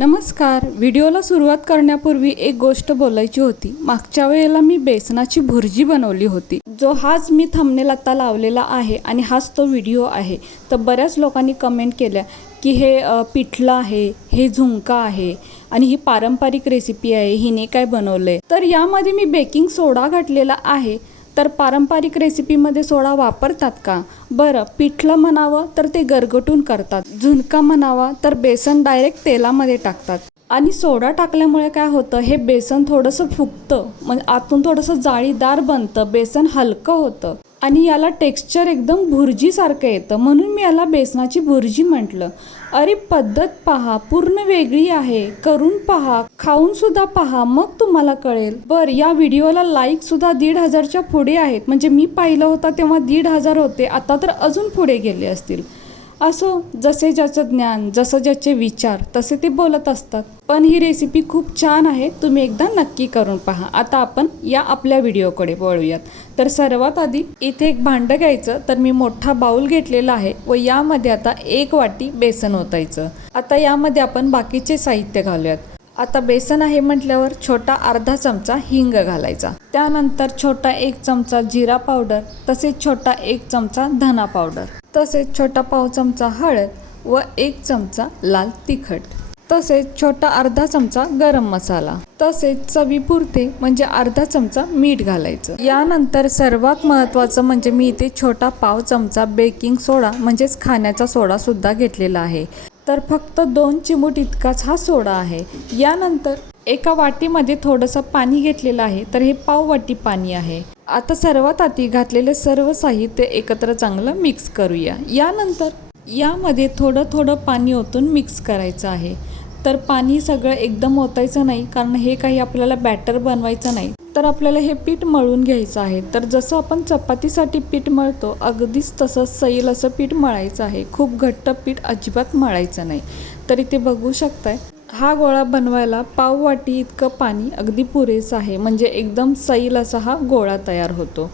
नमस्कार. व्हिडिओला सुरुवात करण्यापूर्वी एक गोष्ट बोलायची होती. मागच्या वेळेला मी बेसनाची भुर्जी बनवली होती. हाच मी थंबनेल आता लावलेला आहे आणि हाच तो व्हिडिओ आहे. तर बऱ्याच लोकांनी कमेंट केल्या की हे पिठलं आहे, हे झुणका आहे आणि ही पारंपरिक रेसिपी आहे, हिने काय बनवलंय. तर यामध्ये मी बेकिंग सोडा घातलेला आहे. तर पारंपरिक रेसिपीमध्ये सोडा वापरतात का? बरं, पिठलं म्हणावं तर ते गरगटून करतात, झुणका म्हणावा तर बेसन डायरेक्ट तेलामध्ये टाकतात. आणि सोडा टाकल्यामुळे काय होतं, हे बेसन थोडंसं फुगतं, म्हणजे आतून थोडंसं जाळीदार बनतं, बेसन हलकं होतं आणि याला टेक्स्चर एकदम भुर्जीसारखं येतं, म्हणून मी याला बेसनाची भुर्जी म्हटलं. अरे पद्धत पहा, पूर्ण वेगळी आहे. करून पहा, खाऊन सुद्धा पहा, मग तुम्हाला कळेल. बरं, या व्हिडिओला लाईक सुद्धा 1,500च्या पुढे आहेत. म्हणजे मी पाहिलं होतं तेव्हा 1,500 होते, आता तर अजून पुढे गेले असतील. असो, जसे ज्याचं ज्ञान, जसं ज्याचे विचार तसे ते बोलत असतात. पण ही रेसिपी खूप छान आहे, तुम्ही एकदा नक्की करून पहा. आता आपण या आपल्या व्हिडिओकडे वळूयात. तर सर्वात आधी इथे एक भांडं घ्यायचं. तर मी मोठा बाऊल घेतलेला आहे व यामध्ये आता 1 वाटी बेसन ओतायचं. आता यामध्ये आपण बाकीचे साहित्य घालूयात. आता बेसन आहे म्हटल्यावर छोटा अर्धा चमचा हिंग घालायचा, त्यानंतर छोटा 1 चमचा जिरा पावडर, तसेच छोटा 1 चमचा धना पावडर, तसेच छोटा पाव चमचा हळद व 1 चमचा लाल तिखट, तसेच छोटा अर्धा चमचा गरम मसाला, तसेच चवीपुरते म्हणजे अर्धा चमचा मीठ घालायचं. यानंतर सर्वात महत्त्वाचं म्हणजे मी इथे छोटा पाव चमचा बेकिंग सोडा म्हणजेच खाण्याचा सोडा सुद्धा घेतलेला आहे. तर फक्त 2 चिमूट इतकाच हा सोडा आहे. यानंतर एका वाटीमध्ये थोडंसं पाणी घेतलेलं आहे. तर हे पाव वाटी पाणी आहे. आता सर्वात आधी घातलेले सर्व साहित्य एकत्र चांगलं मिक्स करूया. यानंतर यामध्ये थोडं थोडं पाणी ओतून मिक्स करायचं आहे. तर पाणी सगळं एकदम ओतायचं नाही, कारण हे काही आपल्याला बॅटर बनवायचं नाही, तर आपल्याला हे पीठ मळून घ्यायचं आहे. तर जसं आपण चपातीसाठी पीठ मळतो अगदीच तसं सैल असं पीठ मळायचं आहे. खूप घट्ट पीठ अजिबात मळायचं नाही. तर इथे बघू शकताय, हा गोळा बनवायला पाव वाटी इतकं पाणी अगदी पुरेसं आहे, म्हणजे एकदम सैल असा हा गोळा तयार होतो.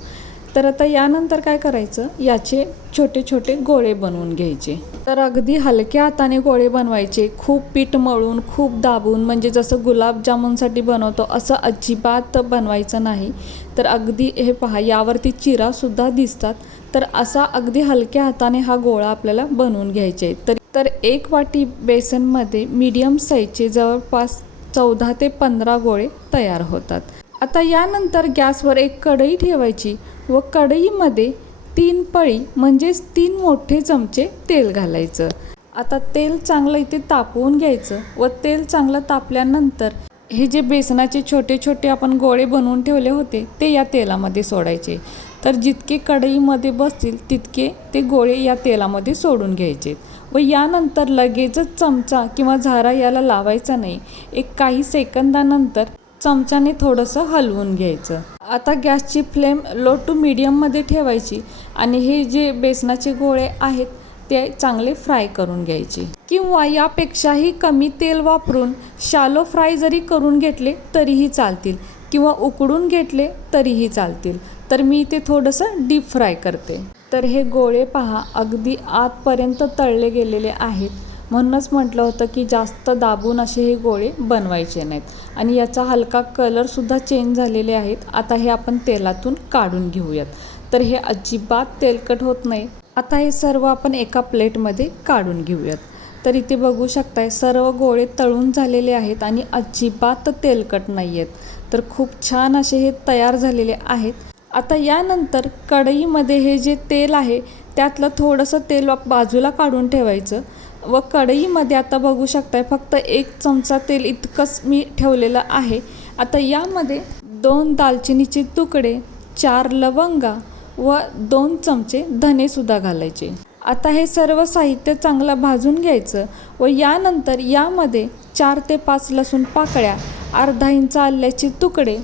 तर आता यानंतर काय करायचं, याचे छोटे छोटे गोळे बनवून घ्यायचे. तर अगदी हलक्या हाताने गोळे बनवायचे, खूप पीठ मळून खूप दाबून, म्हणजे जसं गुलाबजामुनसाठी बनवतो असं अजिबात बनवायचं नाही. तर अगदी हे पहा, यावरती चिरासुद्धा दिसतात. तर असा अगदी हलक्या हाताने हा गोळा आपल्याला बनवून घ्यायचे. तर 1 वाटी बेसनमध्ये मीडियम साईजचे जवळपास 14 ते 15 गोळे तयार होतात. आता यानंतर गॅसवर एक कढई ठेवायची व कढईमध्ये 3 पळी म्हणजेच 3 मोठे चमचे तेल घालायचं. आता तेल चांगलं इथे तापवून घ्यायचं व तेल चांगलं तापल्यानंतर हे जे बेसनाचे छोटे छोटे आपण गोळे बनवून ठेवले होते ते या तेलामध्ये सोडायचे. तर जितके कढईमध्ये बसतील तितके ते गोळे या तेलामध्ये सोडून घ्यायचे व यानंतर लगेचच चमचा किंवा झारा याला लावायचा नाही. एक काही सेकंदानंतर चमच्याने थोडंसं हलवून घ्यायचं. आता गॅसची फ्लेम लो टू मीडियममध्ये ठेवायची आणि हे जे बेसनाचे गोळे आहेत ते चांगले फ्राय करून घ्यायचे, किंवा यापेक्षाही कमी तेल वापरून शॅलो फ्राय जरी करून घेतले तरीही चालतील, किंवा उकडून घेतले तरीही चालतील. तर मी इथे थोडंसं डीप फ्राय करते. तर हे गोळे पहा, अगदी आतपर्यंत तळले गेलेले आहेत. म्हणूनच म्हटलं होतं की जास्त दाबून असे हे गोळे बनवायचे नाहीत. आणि याचा हलका कलरसुद्धा चेंज झालेले आहेत. आता हे आपण तेलातून काढून घेऊयात. तर हे अजिबात तेलकट होत नाही. आता हे सर्व आपण एका प्लेटमध्ये काढून घेऊयात. तर इथे बघू शकताय, सर्व गोळे तळून झालेले आहेत आणि अजिबात तेलकट नाही आहेत. तर खूप छान असे हे तयार झालेले आहेत. आता यानंतर कढईमध्ये हे जे तेल आहे त्यातलं थोडंसं तेल बाजूला काढून ठेवायचं व कढईमध्ये आता बघू शकताय फक्त 1 चमचा तेल इतकंच मी ठेवलेलं आहे. आता यामध्ये 2 दालचिनीचे तुकडे, 4 लवंगा व 2 चमचे धनेसुद्धा घालायचे. आता हे सर्व साहित्य चांगलं भाजून घ्यायचं व यानंतर यामध्ये 4 ते 5 लसूण पाकळ्या, अर्धा इंच आल्याचे तुकडे,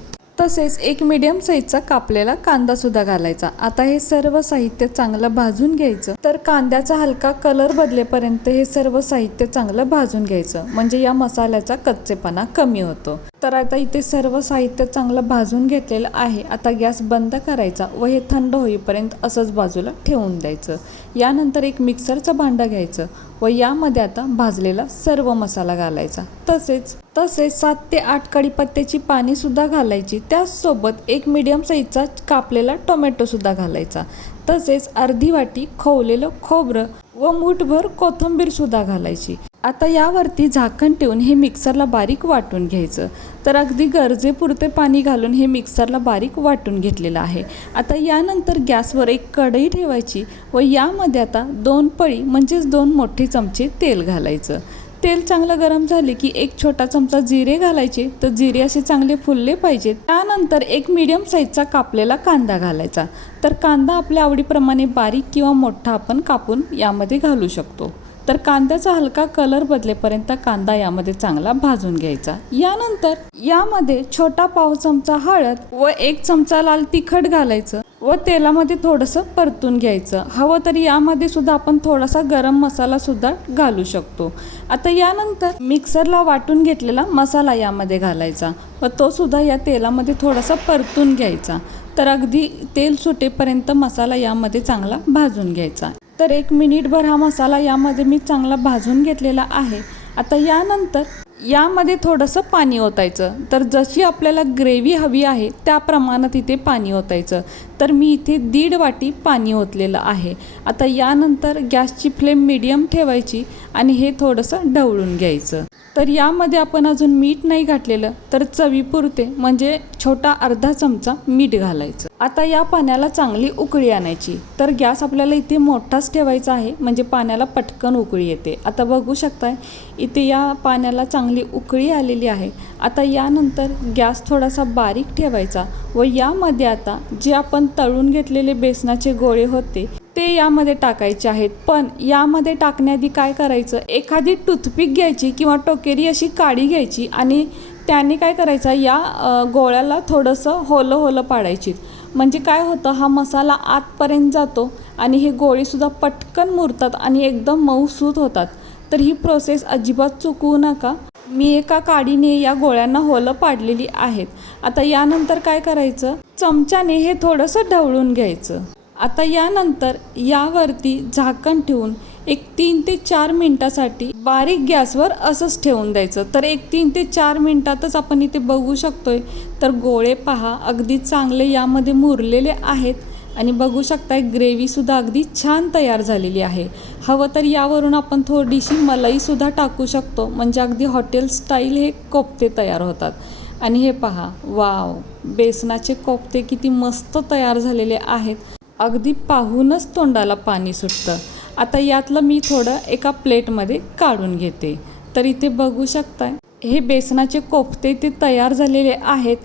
तसेच एक मीडियम साईजचा कापलेला कांदा सुद्धा घालायचा। आता हे सर्व साहित्य चांगलं भाजून घ्यायचं। तर कांद्याचा हलका कलर बदलेपर्यंत हे सर्व साहित्य चांगलं भाजून घ्यायचं, म्हणजे या मसाल्याचा कच्चेपणा कमी होतो। तर आता इथे सर्व साहित्य चांगलं भाजून घेतलेलं आहे। आता गॅस बंद करायचा व हे थंड होईपर्यंत असंच बाजूला ठेवून द्यायचं। यानंतर एक मिक्सरचं भांडं घ्यायचं व यामध्ये आता भाजलेला सर्व मसाला घालायचा। तसेच 7 ते 8 कढीपत्त्याची पाने सुद्धा घालायची। त्याचसोबत एक मीडियम साईजचा कापलेला टोमॅटो सुद्धा घालायचा। तसेच अर्धी वाटी खोवलेलं खोबरं व मूठभर कोथिंबीर सुद्धा घालायची। आता यावरती झाकण ठेवून हे मिक्सरला बारीक वाटून घ्यायचं। तर अगदी गरजेपुरते पाणी घालून हे मिक्सरला बारीक वाटून घेतलेलं आहे। आता यानंतर गॅसवर एक कढई ठेवायची व यामध्ये आता 2 पळी म्हणजेच 2 मोठे चमचे तेल घालायचं। तेल चांगलं गरम झाले की एक छोटा चमचा जिरे घालायचे। तर जिरे असे चांगले फुलले पाहिजेत। त्यानंतर एक मीडियम साईजचा कापलेला कांदा घालायचा। तर कांदा आपल्या आवडीप्रमाणे बारीक किंवा मोठा आपण कापून यामध्ये घालू शकतो। तर कांद्याचा हलका कलर बदलेपर्यंत कांदा यामध्ये चांगला भाजून घ्यायचा। यानंतर यामध्ये छोटा पाव चमचा हळद व 1 चमचा लाल तिखट घालायचं व तेलामध्ये थोडंसं परतून घ्यायचं। हवं तर यामध्ये सुद्धा आपण थोडासा गरम मसाला सुद्धा घालू शकतो। आता यानंतर मिक्सरला वाटून घेतलेला मसाला यामध्ये घालायचा व तो सुद्धा या तेलामध्ये थोडासा परतून घ्यायचा। तर अगदी तेल सुटेपर्यंत मसाला यामध्ये चांगला भाजून घ्यायचा। तर 1 मिनिटभर हा मसाला यामध्ये मी चांगला भाजून घेतलेला आहे। आता यानंतर यामध्ये थोडंसं पाणी ओतायचं। तर जशी आपल्याला ग्रेव्ही हवी आहे त्या प्रमाणात इथे पाणी ओतायचं। तर मी इथे 1.5 वाटी पाणी ओतलेलं आहे। आता यानंतर गॅसची फ्लेम मीडियम ठेवायची आणि हे थोडंसं ढवळून घ्यायचं। तर यामध्ये आपण अजून मीठ नाही घातलेलं, तर चवीपुरते म्हणजे छोटा अर्धा चमचा मीठ घालायचं। आता या पाण्याला चांगली उकळी आणायची। तर गॅस आपल्याला इथे मोठाच ठेवायचा आहे, म्हणजे पाण्याला पटकन उकळी येते। आता बघू शकताय इथे या पाण्याला चांगली उकळी आलेली आहे। आता यानंतर गॅस थोडासा बारीक ठेवायचा व यामध्ये आता जे आपण तळून घेतलेले बेसनाचे गोळे होते ते यामध्ये टाकायचे आहेत। पण यामध्ये टाकण्याआधी काय करायचं, एखादी टूथपिक घ्यायची किंवा टोकेरी अशी काडी घ्यायची आणि त्याने काय करायचं, या गोळ्याला थोडंसं होलं पाडायची। म्हणजे काय होतं, हा मसाला आतपर्यंत जातो आणि हे गोळेसुद्धा पटकन मुरतात आणि एकदम मऊसूत होतात। तर ही प्रोसेस अजिबात चुकवू नका। मी एका काडीने या गोळ्यांना होलं पाडलेली आहेत। आता यानंतर काय करायचं, चमच्याने हे थोडंसं ढवळून घ्यायचं। आता यानंतर यावरती झाकण ठेवून एक 3 ते 4 मिनिटासाठी बारीक गॅसवर असंच ठेवून द्यायचं। तर 3 ते 4 मिनिटातच आपण इथे बघू शकतोय तर गोळे पहा अगदी चांगले यामध्ये मुरलेले आहेत आणि बघू शकताय ग्रेव्हीसुद्धा अगदी छान तयार झालेली आहे। हवं तर यावरून आपण थोडीशी मलाईसुद्धा टाकू शकतो, म्हणजे अगदी हॉटेल स्टाईल हे कोफ्ते तयार होतात। आणि हे पहा, वाव, बेसनाचे कोफ्ते किती मस्त तयार झालेले आहेत। अगदी पाहूनच तोंडाला पाणी सुटतं। आता यातलं मी थोडं एका प्लेटमध्ये काढून घेते। तर इथे बघू शकताय हे बेसनाचे कोफ्ते ते तयार झालेले आहेत।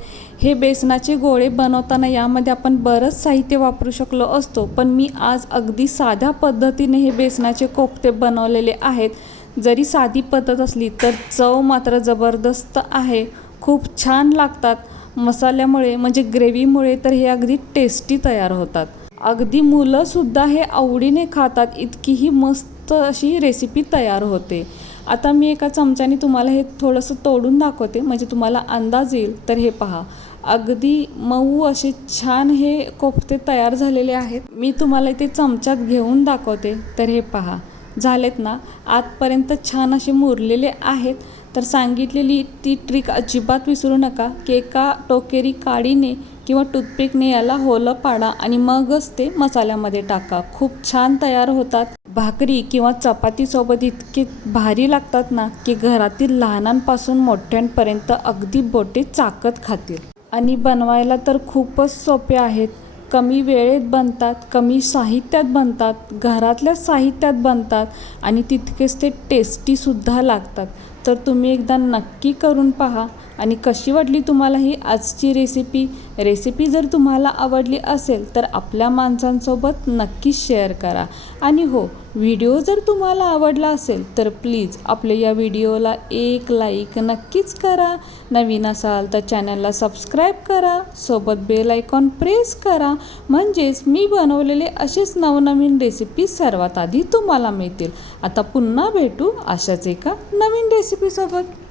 हे बेसनाचे गोळे बनवताना यामध्ये आपण बरंच साहित्य वापरू शकलो असतो, पण मी आज अगदी साध्या पद्धतीने हे बेसनाचे कोफ्ते बनवलेले आहेत। जरी साधी पद्धत असली तर चव मात्र जबरदस्त आहे, खूप छान लागतात। मसाल्यामुळे म्हणजे ग्रेव्हीमुळे तर हे अगदी टेस्टी तयार होतात। अगदी मुलंसुद्धा हे आवडीने खातात, इतकी ही मस्त अशी रेसिपी तयार होते। आता मी एका चमच्याने तुम्हाला हे थोडंसं तोडून दाखवते, म्हणजे तुम्हाला अंदाज येईल। तर हे पहा, अगदी मऊ असे छान हे कोफ्ते तयार झालेले आहेत। मी तुम्हाला इथे चमच्यात घेऊन दाखवते। तर हे पहा, झालेत ना, आतपर्यंत छान असे मुरलेले आहेत। तर सांगितलेली ती ट्रिक अजिबात विसरू नका की एका टोकेरी काडीने किंवा टूथपिकने याला होलं पाडा आणि मगच ते मसाल्यामध्ये टाका, खूप छान तयार होतात। भाकरी किंवा चपातीसोबत इतके भारी लागतात ना की घरातील लहानांपासून मोठ्यांपर्यंत अगदी बोटे चाकत खातील। आणि बनवायला तर खूपच सोपे आहेत, कमी वेळेत बनतात, कमी साहित्यात बनतात, घरातल्या साहित्यात बनतात आणि तितकेच ते टेस्टीसुद्धा लागतात। तर तुम्ही एकदा नक्की करून पहा आणि कशी वाटली तुम्हाला ही आजची रेसिपी जर तुम्हाला आवडली असेल तर आपल्या माणसांसोबत नक्कीच शेअर करा. आणि हो, व्हिडिओ जर तुम्हाला आवडला असेल तर प्लीज आपल्या या व्हिडिओला एक लाईक नक्कीच करा. नवीन असाल तर चॅनलला सबस्क्राईब करा, सोबत बेल आयकॉन प्रेस करा, म्हणजेच मी बनवलेले असेच नवनवीन रेसिपी सर्वात आधी तुम्हाला मिळतील. आता पुन्हा भेटू अशाच एका नवीन रेसिपीसोबत.